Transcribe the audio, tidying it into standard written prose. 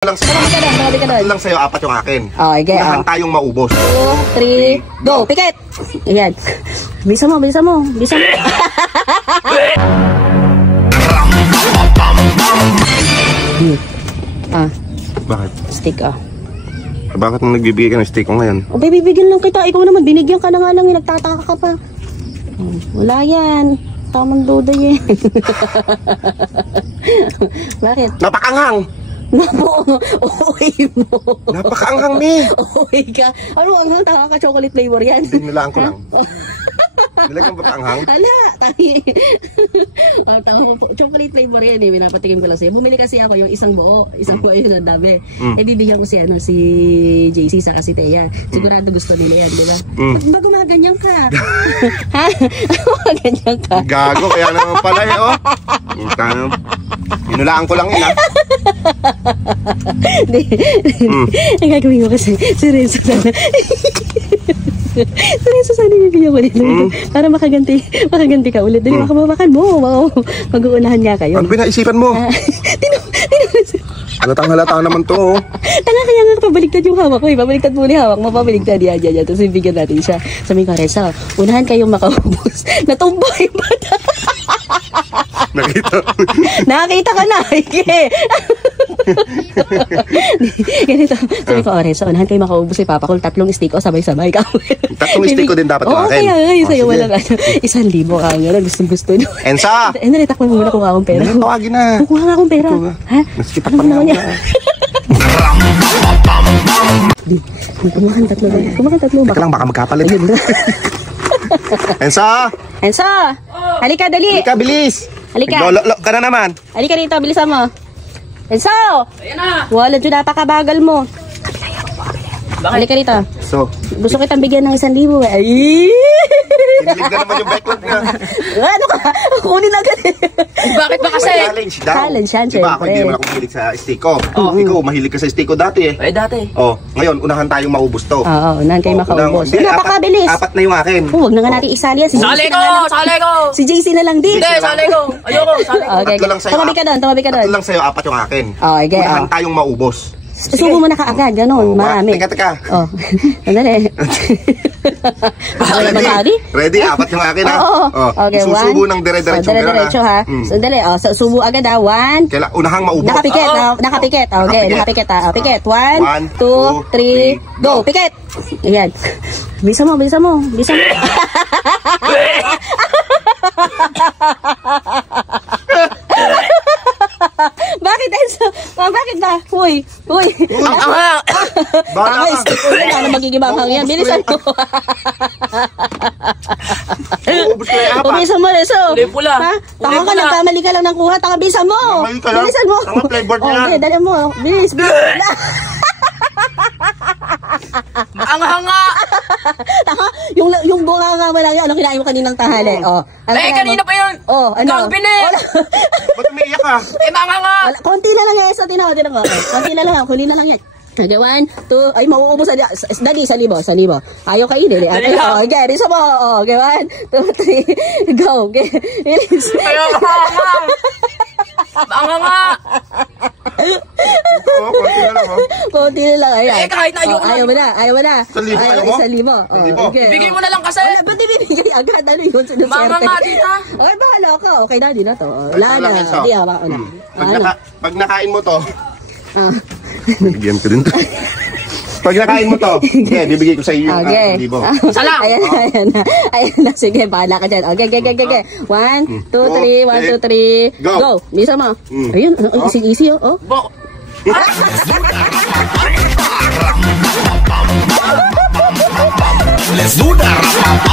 lang sa'yo, apat yung akin. Okay, Lahat tayong maubos. 2, 3, go! Pikit! Ayan. Bisa mo. Bakit? Stick Bakit nang nagbibigay ka ng stick ko ngayon? O, bibigyan lang kita. Ikaw naman, binigyan ka na nga lang. Nagtataka ka pa. Wala yan. Tamang duda yan. Bakit? Napakanghang! Uwi mo. Napakaanghang, Mi. Uwi ka. Ano anghang? Taka ka chocolate flavor yan. Nilaan ko lang. Nilagyan ba paanghang? Hala, tahi. Chocolate flavor yan eh. Pinapatikim ko lang sa'yo. Bumili kasi ako yung isang buo. Isang buo yung nandami. Eh, bibigyan ko si JC sa kasi Thea. Sigurado gusto nila yan, di ba? Bago magaganyan ka. Ha? Magaganyan ka. Gago, kaya naman pala eh, oh. Inulaan ko lang yun, ha? Ang gagawin mo kasi si Renzo sana bibigyan ko nila para makaganti ka ulit. Dali, makababakan mo. Mag-uunahan nga kayo. Ano pinaisipan mo? Halatang-halata naman to, oh. Tanga, kaya nga pabaligtad yung hawak ko eh. Pabaligtad mo yung hawak, mapabaligtad yan. Tapos bibigyan natin siya. Sabi ko, Renzo, unahan kayong makaubos. Natumba yung bata. Nakita ka na, ganito. Sabi ko, Renzo, unahan kayo makaubos si Papa Cool. 3 stick o sabay-sabay ka. 3 stick ko din dapat yung akin. Oo, kaya sa'yo walang 1,000 ka nga. Gustong-gusto nyo. Ensa! Takpan mo muna kung akong pera. Tawagin na. Kukuha nga akong pera. Ha? Naskitak pa nga. Kumakan 3. Teka lang, baka magkapalit. Ensa! Halika, dali. Halika, bilis. Halika. Lolo ka na naman. Halika rito, bilisan mo. Enzo! Ayan na. Wala dyan, napakabagal mo. Halika rito. So, gusto kitang bigyan ng 1,000 eh. Ay! Kinilig na naman yung backlog niya. Ano ka? Kunin agad eh. Bakit ba kasi? Challenge daw. Challenge yan, diba ako hindi naman ako mahilig sa stick ko. Ikaw, mahilig ka sa stick ko dati eh. Eh, dati. Ngayon, unahan tayong maubos to. Oo, unahan kayo makaubos. Napakabilis. Apat na yung akin. Huwag na nga natin isali yan. Sali ko! Si JC na lang din. Hindi, sali ko. Ayoko, sali ko. Okay, tumabi ka doon. Tatlo lang sa'yo, apat yung akin. Okay. Unahan tayong maubos. Subo mo na kaagad, gano'n, marami. Teka. Sandali. Ready? Apat yung akin, ha? Okay, susubo ng dire-diretso, ha? Sandali, subo agad, ha? 1. Unahang maubos. Nakapikit. Okay, nakapikit, ha? Pikit. 1, 2, 3, go! Pikit! Ayan. Bisa mo. Bakit, Enzo? Bakit ba? Uy. Baka stick ko na magiging banghang yan. Bilisan mo. Ubus ko yung apat. Bilisan mo, Renzo. Pula. Taka ka, nagkamali ka lang ng kuha. Taka, bilisan mo. Bilisan mo. Taka, flavor niya. Okay, dali mo. Bilis. Hanga. Taka, yung bunga nga wala yan. Ano kinain mo kaninang tanghali? Kanina pa yun. Ano? Ba't umiiyak ka? Hanga. Konti na lang yan. Konti na lang. Huli na lang yan. Okay, 1, 2, ay mauubos na dali, 1,000. Ayaw kainin eh. Okay, risa mo. Okay, 1, 2, 3, go. Okay, release. Ayaw hanga. Konti na lang. Ayan. Kahit na ayaw mo na. 1,000 mo? Okay. Ibigay mo na lang kasi. Ba't ibibigay agad? Ano yun? Mama nga, tita. Okay, bahala ka. Okay, daddy na to. Wala na. Hindi, Pag nakain mo to, bigyan ko din to. Pag nakain mo to, bibigay ko sa iyo yung 1,000. Salam! Ayan na. Sige, bahala ka dyan. Okay. 1, 2, 3. Go! Bisa mo. Ayun, easy. Let's do that.